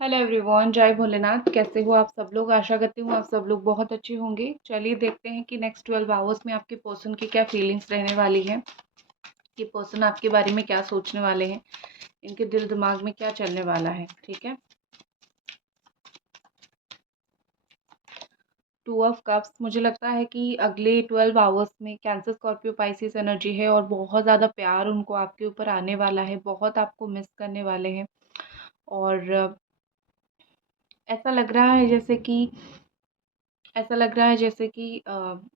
Hello everyone, जय भोलेनाथ। कैसे हो आप सब लोग? आशा करती हूँ आप सब लोग बहुत अच्छे होंगे। चलिए देखते हैं कि नेक्स्ट 12 आवर्स में आपके पर्सन की क्या फीलिंग्स रहने वाली है। ये पर्सन आपके बारे में क्या सोचने वाले हैं, इनके दिल दिमाग में क्या चलने वाला है। ठीक है। 2 ऑफ कप्स, मुझे लगता है कि अगले 12 आवर्स में कैंसर स्कॉर्पियो पाइसिस एनर्जी है और बहुत ज़्यादा प्यार उनको आपके ऊपर आने वाला है, बहुत आपको मिस करने वाले हैं। और ऐसा लग रहा है जैसे कि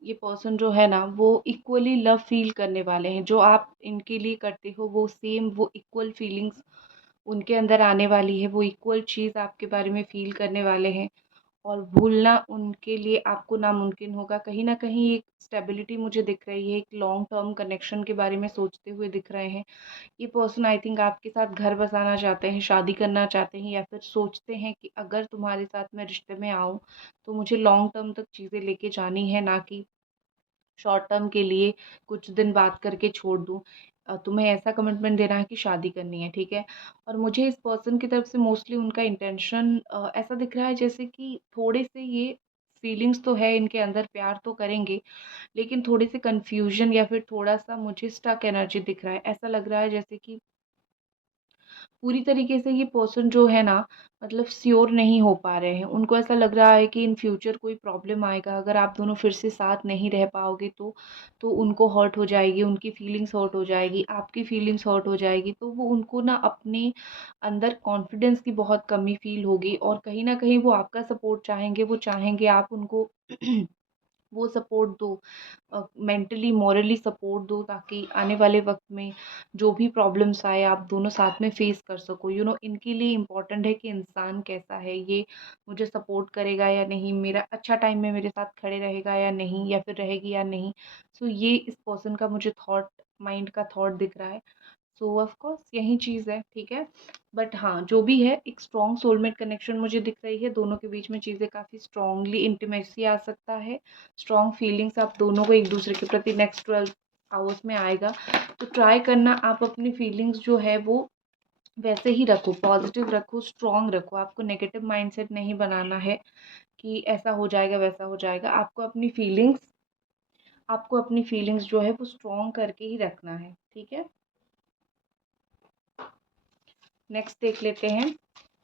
ये पर्सन जो है ना, वो इक्वली लव फील करने वाले हैं। जो आप इनके लिए करते हो वो सेम, वो इक्वल फीलिंग्स उनके अंदर आने वाली है। वो इक्वल चीज़ आपके बारे में फील करने वाले हैं और भूलना उनके लिए आपको नामुमकिन होगा। कहीं न कहीं एक स्टेबिलिटी मुझे दिख रही है, एक लॉन्ग टर्म कनेक्शन के बारे में सोचते हुए दिख रहे हैं। ये पर्सन आई थिंक आपके साथ घर बसाना चाहते हैं, शादी करना चाहते हैं, या फिर सोचते हैं कि अगर तुम्हारे साथ मैं रिश्ते में आऊँ तो मुझे लॉन्ग टर्म तक चीज़ें लेके जानी है, ना कि शॉर्ट टर्म के लिए कुछ दिन बात करके छोड़ दूँ। तुम्हें ऐसा कमिटमेंट देना है कि शादी करनी है, ठीक है। और मुझे इस पर्सन की तरफ से मोस्टली उनका इंटेंशन ऐसा दिख रहा है जैसे कि थोड़े से ये फीलिंग्स तो है इनके अंदर, प्यार तो करेंगे, लेकिन थोड़े से कन्फ्यूजन या फिर थोड़ा-सा मुझे स्टक एनर्जी दिख रहा है। ऐसा लग रहा है जैसे कि पूरी तरीके से ये पर्सन जो है ना, मतलब श्योर नहीं हो पा रहे हैं। उनको ऐसा लग रहा है कि इन फ्यूचर कोई प्रॉब्लम आएगा, अगर आप दोनों फिर से साथ नहीं रह पाओगे तो उनको हर्ट हो जाएगी, उनकी फीलिंग्स हर्ट हो जाएगी, आपकी फीलिंग्स हर्ट हो जाएगी। तो वो उनको ना अपने अंदर कॉन्फिडेंस की बहुत कमी फ़ील होगी और कहीं न कहीं वो आपका सपोर्ट चाहेंगे, वो चाहेंगे आप उनको वो सपोर्ट दो, मेंटली मॉरली सपोर्ट दो, ताकि आने वाले वक्त में जो भी प्रॉब्लम्स आए आप दोनों साथ में फेस कर सको। इनके लिए इम्पोर्टेंट है कि इंसान कैसा है, ये मुझे सपोर्ट करेगा या नहीं, मेरा अच्छा टाइम में मेरे साथ खड़े रहेगा या नहीं, या फिर रहेगी या नहीं। सो ये इस पर्सन का मुझे थॉट, माइंड का थॉट दिख रहा है। सो ऑफ कोर्स यही चीज़ है, ठीक है। बट हाँ, जो भी है, एक स्ट्रॉन्ग सोलमेट कनेक्शन मुझे दिख रही है। दोनों के बीच में चीज़ें काफ़ी स्ट्रॉन्गली इंटीमेसी आ सकता है, स्ट्रॉन्ग फीलिंग्स आप दोनों को एक दूसरे के प्रति नेक्स्ट 12 आवर्स में आएगा। तो ट्राई करना आप अपनी फीलिंग्स जो है वो वैसे ही रखो, पॉजिटिव रखो, स्ट्रॉन्ग रखो। आपको नेगेटिव माइंडसेट नहीं बनाना है कि ऐसा हो जाएगा वैसा हो जाएगा। आपको अपनी फीलिंग्स जो है वो स्ट्रॉन्ग करके ही रखना है, ठीक है। नेक्स्ट देख लेते हैं।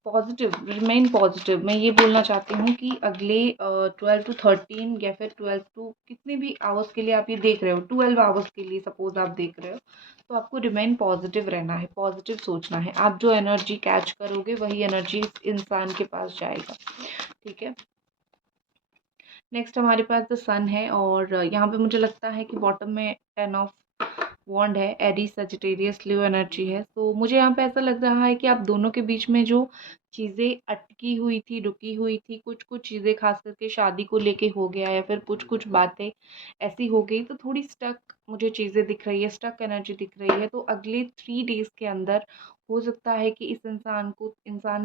Positive, remain positive. मैं ये बोलना चाहती हूँ कि अगले 12 to 13 या फिर 12 to कितने भी आवर्स के लिए आप ये देख रहे हो, 12 आवर्स के लिए सपोज आप देख रहे हो, तो आपको रिमेन पॉजिटिव रहना है, पॉजिटिव सोचना है। आप जो एनर्जी कैच करोगे वही एनर्जी इस इंसान के पास जाएगा, ठीक है। नेक्स्ट हमारे पास द सन है और यहाँ पे मुझे लगता है कि बॉटम में 10 ऑफ वॉन्ड है, एरी सजिटेरियस लियो एनर्जी है। तो मुझे यहाँ पे ऐसा लग रहा है कि आप दोनों के बीच में जो चीज़ें अटकी हुई थी, रुकी हुई थी, कुछ कुछ चीज़ें खास करके शादी को लेके हो गया, या फिर कुछ कुछ बातें ऐसी हो गई, तो थोड़ी स्टक मुझे चीज़ें दिख रही है, स्टक एनर्जी दिख रही है। तो अगले 3 डेज़ के अंदर हो सकता है कि इस इंसान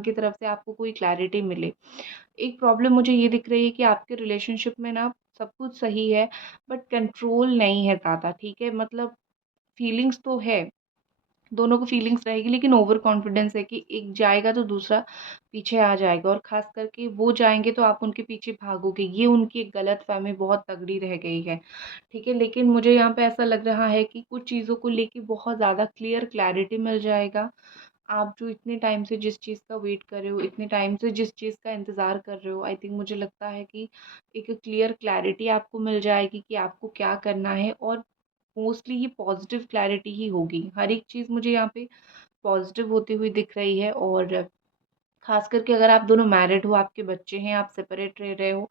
की तरफ से आपको कोई क्लैरिटी मिले। एक प्रॉब्लम मुझे ये दिख रही है कि आपके रिलेशनशिप में ना सब कुछ सही है, बट कंट्रोल नहीं है ज़्यादा, ठीक है। मतलब फीलिंग्स तो है, दोनों को फीलिंग्स रहेगी, लेकिन ओवर कॉन्फिडेंस है कि एक जाएगा तो दूसरा पीछे आ जाएगा, और ख़ास करके वो जाएँगे तो आप उनके पीछे भागोगे। ये उनकी एक गलतफ़हमी बहुत तगड़ी रह गई है, ठीक है। लेकिन मुझे यहाँ पे ऐसा लग रहा है कि कुछ चीज़ों को लेके बहुत ज़्यादा क्लैरिटी मिल जाएगा। आप जो इतने टाइम से जिस चीज़ का वेट कर रहे हो, इतने टाइम से जिस चीज़ का इंतज़ार कर रहे हो, आई थिंक मुझे लगता है कि एक क्लियरिटी आपको मिल जाएगी कि आपको क्या करना है। और मोस्टली ये पॉजिटिव क्लैरिटी ही होगी। हर एक चीज़ मुझे यहाँ पे पॉजिटिव होती हुई दिख रही है। और ख़ास करके अगर आप दोनों मैरिड हो, आपके बच्चे हैं, आप सेपरेट रह रहे हो,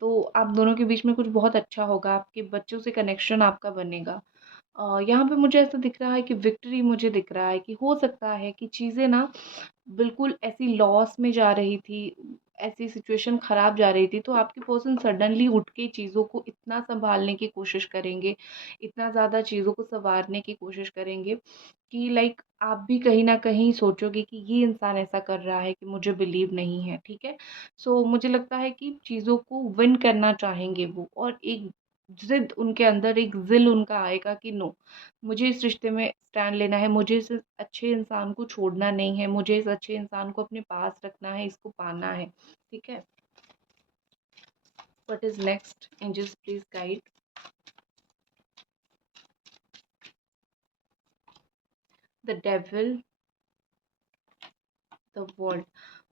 तो आप दोनों के बीच में कुछ बहुत अच्छा होगा, आपके बच्चों से कनेक्शन आपका बनेगा। यहाँ पे मुझे ऐसा दिख रहा है कि विक्ट्री मुझे दिख रहा है कि हो सकता है कि चीज़ें ना बिल्कुल ऐसी लॉस में जा रही थी, ऐसी सिचुएशन ख़राब जा रही थी, तो आपके पर्सन सडनली उठ के चीज़ों को इतना सँभालने की कोशिश करेंगे, इतना ज़्यादा चीज़ों को सँवारने की कोशिश करेंगे कि लाइक आप भी कहीं न कहीं सोचोगे कि ये इंसान ऐसा कर रहा है कि मुझे बिलीव नहीं है, ठीक है। सो मुझे लगता है कि चीज़ों को विन करना चाहेंगे वो, और एक ज़िद उनके अंदर, एक ज़िल उनका आएगा कि नो, मुझे इस रिश्ते में स्टैंड लेना है, मुझे इस अच्छे इंसान को छोड़ना नहीं है, मुझे इस अच्छे इंसान को अपने पास रखना है, इसको पाना है। ठीक है, what is next? Angels please guide. The devil, the world.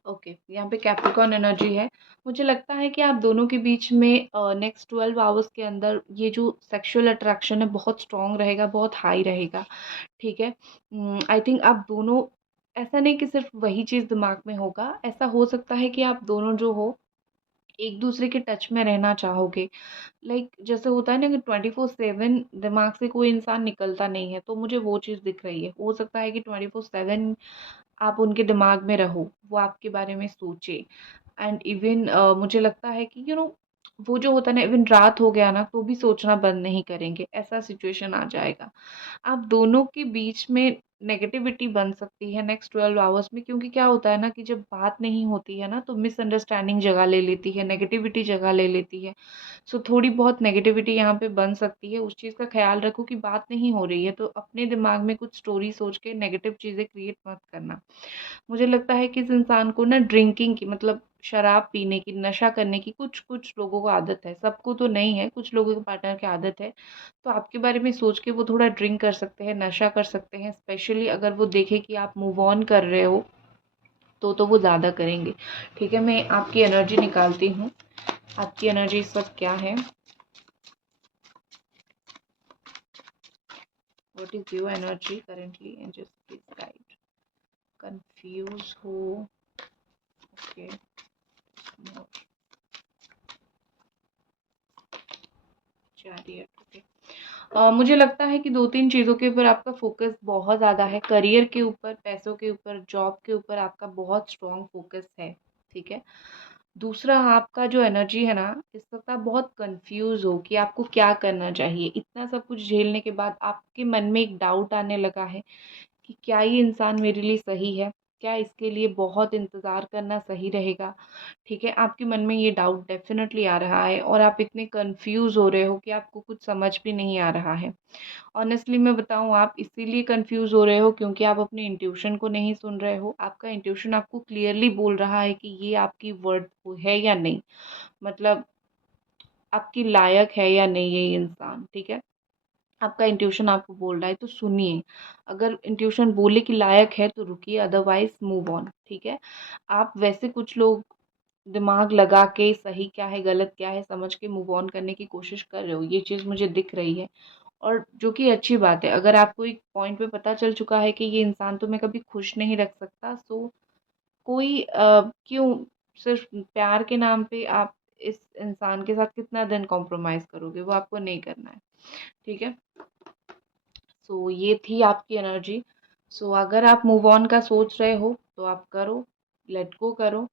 Okay, यहाँ पे कैप्रिकॉर्न एनर्जी है। मुझे लगता है कि आप दोनों के बीच में नेक्स्ट 12 आवर्स के अंदर ये जो सेक्सुअल अट्रैक्शन है बहुत स्ट्रॉन्ग रहेगा, बहुत हाई रहेगा। ठीक है, आई थिंक आप दोनों, ऐसा नहीं कि सिर्फ वही चीज़ दिमाग में होगा, ऐसा हो सकता है कि आप दोनों जो हो एक दूसरे के टच में रहना चाहोगे। जैसे होता है ना कि 24/7 दिमाग से कोई इंसान निकलता नहीं है, तो मुझे वो चीज़ दिख रही है। हो सकता है कि 24/7 आप उनके दिमाग में रहो, वो आपके बारे में सोचे। एंड इवन मुझे लगता है कि वो जो होता है ना, इवन रात हो गया ना तो भी सोचना बंद नहीं करेंगे, ऐसा सिचुएशन आ जाएगा। आप दोनों के बीच में नेगेटिविटी बन सकती है नेक्स्ट 12 आवर्स में, क्योंकि क्या होता है ना कि जब बात नहीं होती है ना तो मिसअंडरस्टैंडिंग जगह ले लेती है, नेगेटिविटी जगह ले लेती है। सो थोड़ी बहुत नेगेटिविटी यहाँ पे बन सकती है। उस चीज़ का ख्याल रखो कि बात नहीं हो रही है तो अपने दिमाग में कुछ स्टोरी सोच के नेगेटिव चीज़ें क्रिएट मत करना। मुझे लगता है कि इस इंसान को ना ड्रिंकिंग की, मतलब शराब पीने की, नशा करने की कुछ कुछ लोगों को आदत है, सबको तो नहीं है, कुछ लोगों के पार्टनर की आदत है। तो आपके बारे में सोच के वो थोड़ा ड्रिंक कर सकते हैं, नशा कर सकते हैं, स्पेशली अगर वो देखे कि आप मूव ऑन कर रहे हो तो वो ज़्यादा करेंगे। ठीक है, मैं आपकी एनर्जी निकालती हूँ। आपकी एनर्जी इस वक्त क्या है? What is your energy currently and just please guide. Confuse हो? Okay, chariot. ओके, मुझे लगता है कि 2-3 चीज़ों के ऊपर आपका फ़ोकस बहुत ज़्यादा है। करियर के ऊपर, पैसों के ऊपर, जॉब के ऊपर आपका बहुत स्ट्रॉन्ग फ़ोकस है। ठीक है? दूसरा, आपका जो एनर्जी है ना, इस वक़्त आप बहुत कन्फ्यूज़ हो कि आपको क्या करना चाहिए। इतना सब कुछ झेलने के बाद आपके मन में एक डाउट आने लगा है कि क्या ये इंसान मेरे लिए सही है? क्या इसके लिए बहुत इंतज़ार करना सही रहेगा? ठीक है, आपके मन में ये डाउट डेफ़िनेटली आ रहा है और आप इतने कन्फ्यूज़ हो रहे हो कि आपको कुछ समझ भी नहीं आ रहा है। ऑनेस्टली मैं बताऊँ, आप इसीलिए कन्फ्यूज़ हो रहे हो क्योंकि आप अपने इंट्यूशन को नहीं सुन रहे हो। आपका इंट्यूशन आपको क्लियरली बोल रहा है कि ये आपकी वर्थ है या नहीं। मतलब आपकी लायक है या नहीं ये इंसान, ठीक है? आपका इंट्यूशन आपको बोल रहा है तो सुनिए। अगर इंट्यूशन बोले कि लायक है तो रुकिए, अदरवाइज़ मूव ऑन, ठीक है? आप वैसे कुछ लोग दिमाग लगा के सही क्या है, गलत क्या है समझ के मूव ऑन करने की कोशिश कर रहे हो, ये चीज़ मुझे दिख रही है। और जो कि अच्छी बात है। अगर आपको एक पॉइंट पे पता चल चुका है कि ये इंसान तो मैं कभी खुश नहीं रख सकता, सो कोई क्यों सिर्फ प्यार के नाम पे आप इस इंसान के साथ कितना दिन कॉम्प्रोमाइज़ करोगे, वो आपको नहीं करना है। ठीक है? सो ये थी आपकी एनर्जी। सो अगर आप मूव ऑन का सोच रहे हो तो आप करो, लेट गो करो।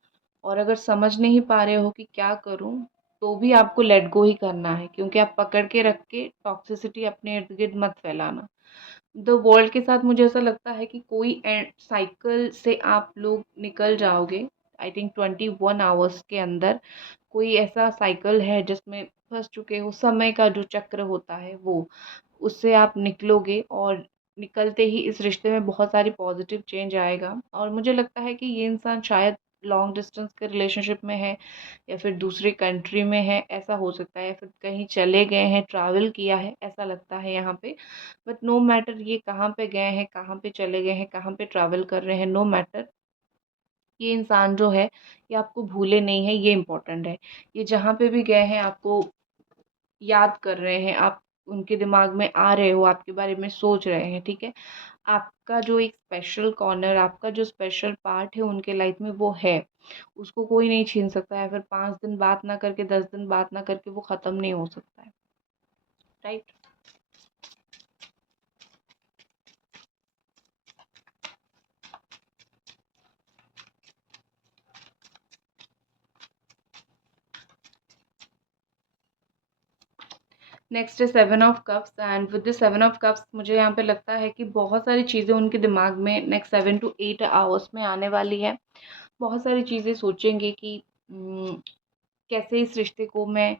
और अगर समझ नहीं पा रहे हो कि क्या करूं, तो भी आपको लेट गो ही करना है, क्योंकि आप पकड़ के रख के टॉक्सिसिटी अपने इर्द गिर्द मत फैलाना। द वर्ल्ड के साथ मुझे ऐसा लगता है कि कोई साइकिल से आप लोग निकल जाओगे। आई थिंक 21 आवर्स के अंदर कोई ऐसा साइकिल है जिसमें फंस चुके हो, समय का जो चक्र होता है वो, उससे आप निकलोगे। और निकलते ही इस रिश्ते में बहुत सारी पॉजिटिव चेंज आएगा। और मुझे लगता है कि ये इंसान शायद लॉन्ग डिस्टेंस के रिलेशनशिप में है या फिर दूसरी कंट्री में है, ऐसा हो सकता है, या फिर कहीं चले गए हैं, ट्रैवल किया है, ऐसा लगता है यहाँ पे। बट नो मैटर ये कहाँ पे गए हैं, कहाँ पे चले गए हैं, कहाँ पे ट्रैवल कर रहे हैं, नो मैटर, ये इंसान जो है ये आपको भूले नहीं है, ये इम्पोर्टेंट है। ये जहाँ पे भी गए हैं आपको याद कर रहे हैं, आप उनके दिमाग में आ रहे हो, आपके बारे में सोच रहे हैं, ठीक है? आपका जो एक स्पेशल कॉर्नर, आपका जो स्पेशल पार्ट है उनके लाइफ में वो है, उसको कोई नहीं छीन सकता है। फिर 5 दिन बात ना करके, 10 दिन बात ना करके वो ख़त्म नहीं हो सकता है, राइट? नेक्स्ट है 7 of cups. And with the 7 of cups मुझे यहाँ पे लगता है कि बहुत सारी चीज़ें उनके दिमाग में नेक्स्ट 7 to 8 आवर्स में आने वाली है। बहुत सारी चीज़ें सोचेंगे कि कैसे इस रिश्ते को मैं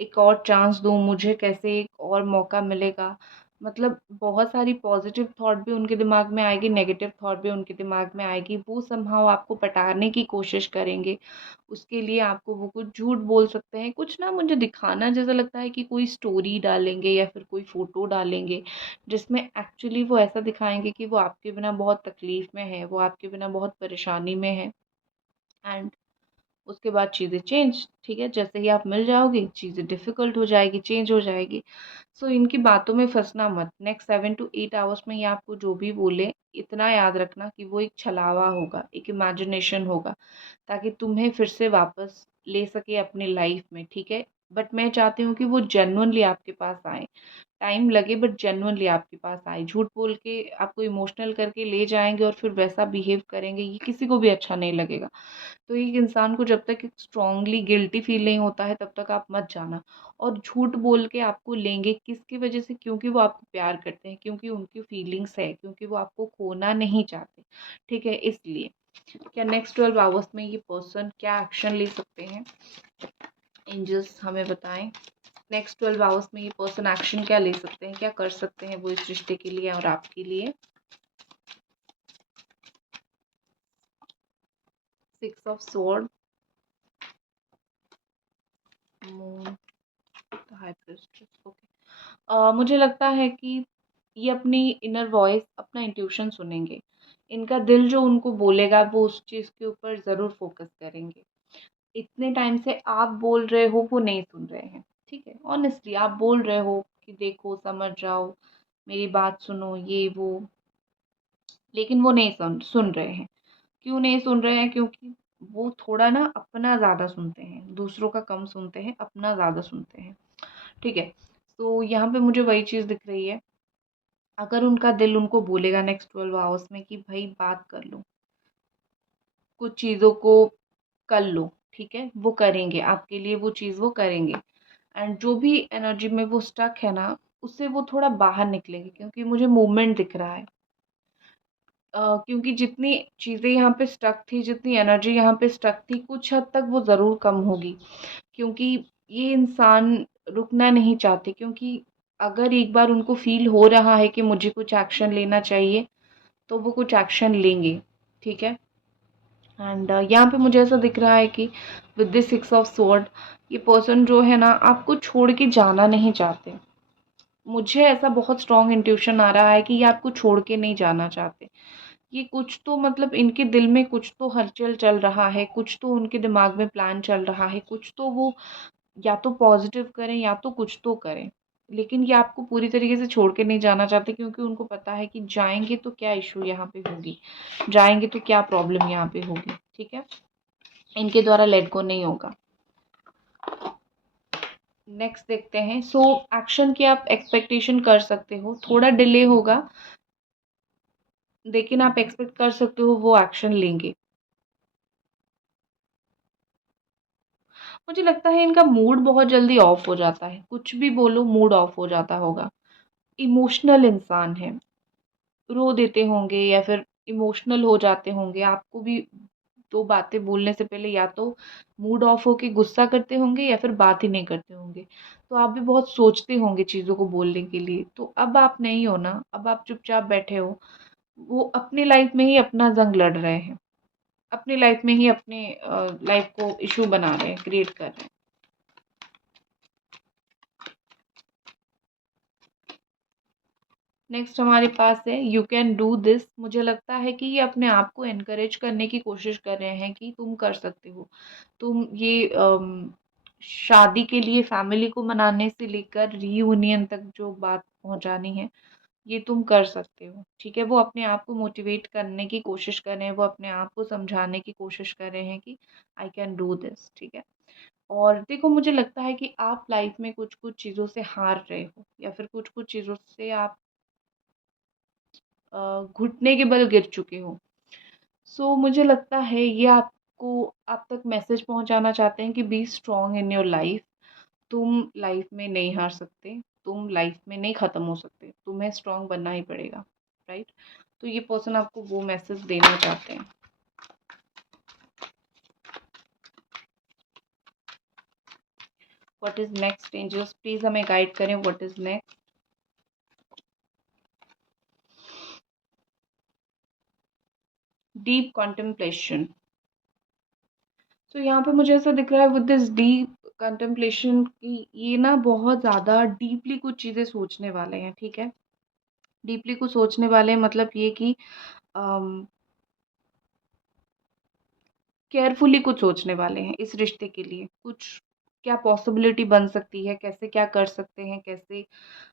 एक और चांस दूँ, मुझे कैसे एक और मौका मिलेगा। मतलब बहुत सारी पॉज़िटिव थॉट भी उनके दिमाग में आएगी, नेगेटिव थॉट भी उनके दिमाग में आएगी। वो समहाउ आपको पटाने की कोशिश करेंगे। उसके लिए आपको वो कुछ झूठ बोल सकते हैं। कुछ ना मुझे दिखाना जैसा लगता है कि कोई स्टोरी डालेंगे या फिर कोई फ़ोटो डालेंगे, जिसमें एक्चुअली वो ऐसा दिखाएँगे कि वो आपके बिना बहुत तकलीफ़ में है, वो आपके बिना बहुत परेशानी में है। एंड उसके बाद चीज़ें चेंज, ठीक है? जैसे ही आप मिल जाओगे, चीज़ें डिफ़िकल्ट हो जाएगी, चेंज हो जाएगी। सो इनकी बातों में फँसना मत। नेक्स्ट 7 टू 8 आवर्स में ये आपको जो भी बोले, इतना याद रखना कि वो एक छलावा होगा, एक इमेजिनेशन होगा, ताकि तुम्हें फिर से वापस ले सके अपनी लाइफ़ में, ठीक है? बट मैं चाहती हूँ कि वो जेन्युइनली आपके पास आएँ। टाइम लगे बट जेन्युइनली आपके पास आए। झूठ बोल के आपको इमोशनल करके ले जाएँगे और फिर वैसा बिहेव करेंगे, ये किसी को भी अच्छा नहीं लगेगा। तो एक इंसान को जब तक स्ट्रांगली गिल्टी फील नहीं होता है तब तक आप मत जाना। और झूठ बोल के आपको लेंगे किसकी वजह से? क्योंकि वो आपको प्यार करते हैं, क्योंकि उनकी फीलिंग्स है, क्योंकि वो आपको खोना नहीं चाहते, ठीक है? इसलिए क्या नेक्स्ट 12 आवर्स में ये पर्सन क्या एक्शन ले सकते हैं? एंजल्स हमें बताएं। नेक्स्ट 12 आवर्स में ये पर्सन एक्शन क्या ले सकते हैं, क्या कर सकते हैं वो इस रिश्ते के लिए और आपके लिए? 6 of sword, moon, high priestess. Okay, मुझे लगता है कि ये अपनी इनर वॉइस, अपना इंट्यूशन सुनेंगे। इनका दिल जो उनको बोलेगा वो उस चीज़ के ऊपर ज़रूर फोकस करेंगे। इतने टाइम से आप बोल रहे हो वो नहीं सुन रहे हैं, ठीक है? ऑनेस्टली आप बोल रहे हो कि देखो समझ जाओ, मेरी बात सुनो, ये वो, लेकिन वो नहीं सुन रहे हैं। क्यों नहीं सुन रहे हैं? क्योंकि वो थोड़ा ना अपना ज़्यादा सुनते हैं, दूसरों का कम सुनते हैं, अपना ज़्यादा सुनते हैं, ठीक है? तो यहाँ पे मुझे वही चीज़ दिख रही है। अगर उनका दिल उनको बोलेगा नेक्स्ट 12 आवर्स में कि भाई बात कर लो, कुछ चीज़ों को कर लो, ठीक है? वो करेंगे, आपके लिए वो चीज़ वो करेंगे। एंड जो भी एनर्जी में वो स्टक है ना, उससे वो थोड़ा बाहर निकलेंगे, क्योंकि मुझे मूवमेंट दिख रहा है। क्योंकि जितनी चीज़ें यहाँ पे स्टक थी, जितनी एनर्जी यहाँ पे स्टक थी, कुछ हद तक वो ज़रूर कम होगी। क्योंकि ये इंसान रुकना नहीं चाहते, क्योंकि अगर एक बार उनको फ़ील हो रहा है कि मुझे कुछ एक्शन लेना चाहिए, तो वो कुछ एक्शन लेंगे, ठीक है? एंड यहाँ पे मुझे ऐसा दिख रहा है कि विद दिस 6 ऑफ स्वॉर्ड, ये पर्सन जो है ना, आपको छोड़ के जाना नहीं चाहते। मुझे ऐसा बहुत स्ट्रॉन्ग इंट्यूशन आ रहा है कि ये आपको छोड़ के नहीं जाना चाहते। ये कुछ तो मतलब इनके दिल में कुछ तो हलचल चल रहा है, कुछ तो उनके दिमाग में प्लान चल रहा है, कुछ तो वो या तो पॉजिटिव करें या तो कुछ तो करें। लेकिन ये आपको पूरी तरीके से छोड़ के नहीं जाना चाहते, क्योंकि उनको पता है कि जाएँगे तो क्या इश्यू यहाँ पे होगी, जाएँगे तो क्या प्रॉब्लम यहाँ पे होगी, ठीक है? इनके द्वारा लेट गो नहीं होगा। नेक्स्ट देखते हैं। सो एक्शन की आप एक्सपेक्टेशन कर सकते हो, थोड़ा डिले होगा, लेकिन आप एक्सपेक्ट कर सकते हो वो एक्शन लेंगे। मुझे लगता है इनका मूड बहुत जल्दी ऑफ हो जाता है, कुछ भी बोलो मूड ऑफ हो जाता होगा। इमोशनल इंसान है, रो देते होंगे या फिर इमोशनल हो जाते होंगे। आपको भी 2 बातें बोलने से पहले या तो मूड ऑफ होके गुस्सा करते होंगे या फिर बात ही नहीं करते होंगे। तो आप भी बहुत सोचते होंगे चीज़ों को बोलने के लिए। तो अब आप नहीं हो ना, अब आप चुपचाप बैठे हो। वो अपनी लाइफ में ही अपना जंग लड़ रहे हैं, अपनी लाइफ में ही अपने लाइफ को इशू बना रहे हैं, क्रिएट कर रहे हैं। नेक्स्ट हमारे पास है यू कैन डू दिस। मुझे लगता है कि ये अपने आप को एनकरेज करने की कोशिश कर रहे हैं कि तुम कर सकते हो। तुम ये शादी के लिए फैमिली को मनाने से लेकर रीयूनियन तक जो बात पहुंचानी है, ये तुम कर सकते हो, ठीक है? वो अपने आप को मोटिवेट करने की कोशिश कर रहे हैं, वो अपने आप को समझाने की कोशिश कर रहे हैं कि आई कैन डू दिस, ठीक है? और देखो मुझे लगता है कि आप लाइफ में कुछ-कुछ चीज़ों से हार रहे हो या फिर कुछ-कुछ चीज़ों से आप घुटने के बल गिर चुके हो। सो मुझे लगता है ये आपको आप तक मैसेज पहुँचाना चाहते हैं कि be strong in your life. तुम लाइफ में नहीं हार सकते, तुम लाइफ में नहीं ख़त्म हो सकते, तुम्हें स्ट्रॉन्ग बनना ही पड़ेगा, राइट? तो ये पर्सन आपको वो मैसेज देना चाहते हैं। What is next angels, please हमें गाइड करें, what is next. Deep contemplation. तो यहाँ पे मुझे ऐसा दिख रहा है विद दिस डीप कंटेम्पलेशन की ये ना बहुत ज़्यादा डीपली कुछ चीज़ें सोचने वाले हैं, ठीक है। डीपली कुछ सोचने वाले हैं मतलब ये कि केयरफुली कुछ सोचने वाले हैं इस रिश्ते के लिए, कुछ क्या पॉसिबिलिटी बन सकती है, कैसे क्या कर सकते हैं, कैसे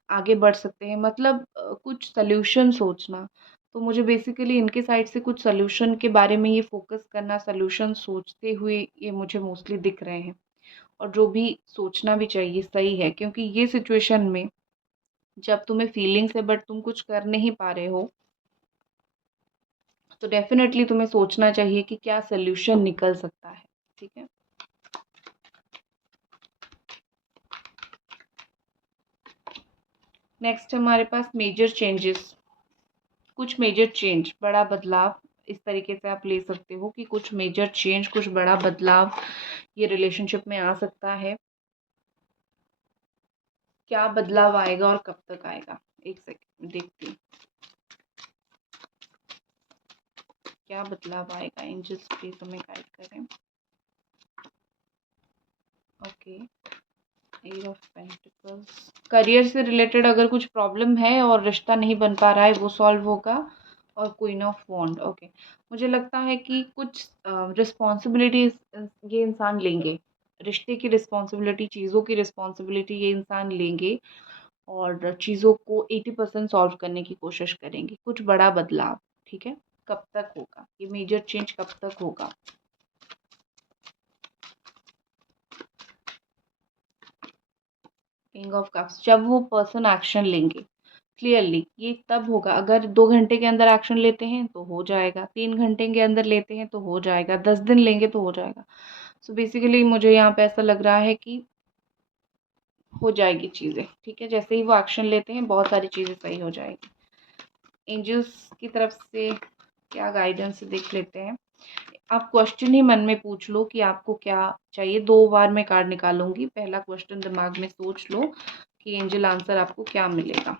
आगे बढ़ सकते हैं, मतलब कुछ सल्यूशन सोचना। तो मुझे बेसिकली इनके साइड से कुछ सल्यूशन के बारे में ये फोकस करना, सल्यूशन सोचते हुए ये मुझे मोस्टली दिख रहे हैं। और जो भी सोचना भी चाहिए सही है, क्योंकि ये सिचुएशन में जब तुम्हें फीलिंग्स है बट तुम कुछ कर नहीं पा रहे हो, तो डेफिनेटली तुम्हें सोचना चाहिए कि क्या सोल्यूशन निकल सकता है, ठीक है। नेक्स्ट हमारे पास मेजर चेंजेस, कुछ मेजर चेंज, बड़ा बदलाव, इस तरीके से आप ले सकते हो कि कुछ मेजर चेंज, कुछ बड़ा बदलाव ये रिलेशनशिप में आ सकता है। क्या बदलाव आएगा और कब तक आएगा, एक सेकंड देखती हूँ क्या बदलाव आएगा। एंजल्स प्लीज हमें गाइड करें। Okay, eight of pentacles, career से रिलेटेड अगर कुछ प्रॉब्लम है और रिश्ता नहीं बन पा रहा है वो सॉल्व होगा। और क्वीन ऑफ वॉन्ड, ओके, मुझे लगता है कि कुछ रिस्पॉन्सिबिलिटीज ये इंसान लेंगे, रिश्ते की रिस्पॉन्सिबिलिटी, चीज़ों की रिस्पॉन्सिबिलिटी ये इंसान लेंगे और चीज़ों को 80% सॉल्व करने की कोशिश करेंगे, कुछ बड़ा बदलाव, ठीक है। कब तक होगा ये मेजर चेंज, कब तक होगा। किंग ऑफ कप्स, जब वो पर्सन एक्शन लेंगे क्लियरली, ये तब होगा। अगर 2 घंटे के अंदर एक्शन लेते हैं तो हो जाएगा, 3 घंटे के अंदर लेते हैं तो हो जाएगा, 10 दिन लेंगे तो हो जाएगा। सो बेसिकली मुझे यहाँ पे ऐसा लग रहा है कि हो जाएगी चीज़ें, ठीक है। जैसे ही वो एक्शन लेते हैं बहुत सारी चीज़ें सही हो जाएगी। एंजल्स की तरफ से क्या गाइडेंस देख लेते हैं। आप क्वेश्चन ही मन में पूछ लो कि आपको क्या चाहिए। 2 बार मैं कार्ड निकालूंगी, पहला क्वेश्चन दिमाग में सोच लो कि एंजल आंसर आपको क्या मिलेगा।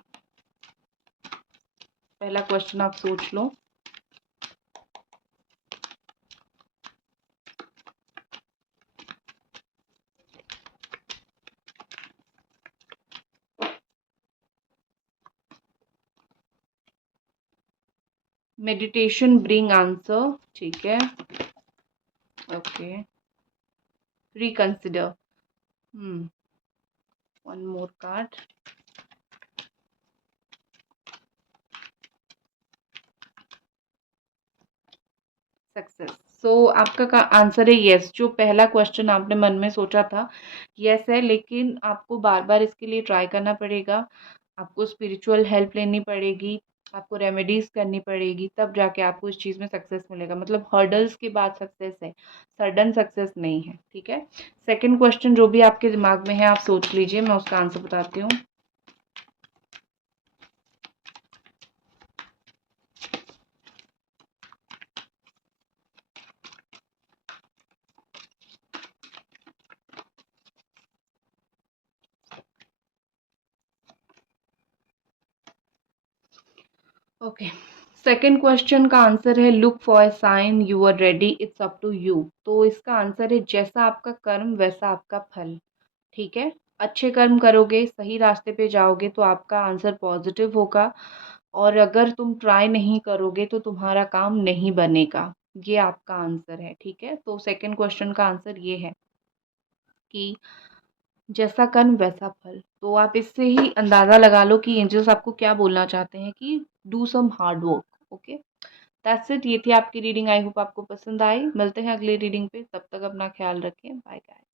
पहला क्वेश्चन आप सोच लो। मेडिटेशन ब्रिंग आंसर, ठीक है। Okay, reconsider, one more card. Success. So आपका आंसर है यस। जो पहला क्वेश्चन आपने मन में सोचा था यस है, लेकिन आपको बार बार इसके लिए ट्राई करना पड़ेगा, आपको स्पिरिचुअल हेल्प लेनी पड़ेगी, आपको रेमेडीज करनी पड़ेगी, तब जाके आपको इस चीज़ में सक्सेस मिलेगा। मतलब हर्डल्स के बाद सक्सेस है, सडन सक्सेस नहीं है, ठीक है। सेकंड क्वेश्चन जो भी आपके दिमाग में है आप सोच लीजिए, मैं उसका आंसर बताती हूँ। ओके, सेकंड क्वेश्चन का आंसर है look for a sign you are ready, it's up to you. तो इसका आंसर है जैसा आपका कर्म वैसा आपका फल, ठीक है। अच्छे कर्म करोगे, सही रास्ते पे जाओगे तो आपका आंसर पॉजिटिव होगा, और अगर तुम ट्राई नहीं करोगे तो तुम्हारा काम नहीं बनेगा, ये आपका आंसर है, ठीक है। तो सेकंड क्वेश्चन का आंसर ये है कि जैसा कर्म वैसा फल। तो आप इससे ही अंदाज़ा लगा लो कि एंजल्स आपको क्या बोलना चाहते हैं कि do some hard work. Okay, that's it. ये थी आपकी रीडिंग, आई होप आपको पसंद आई। मिलते हैं अगली रीडिंग पे, तब तक अपना ख्याल रखें, बाय गाइस।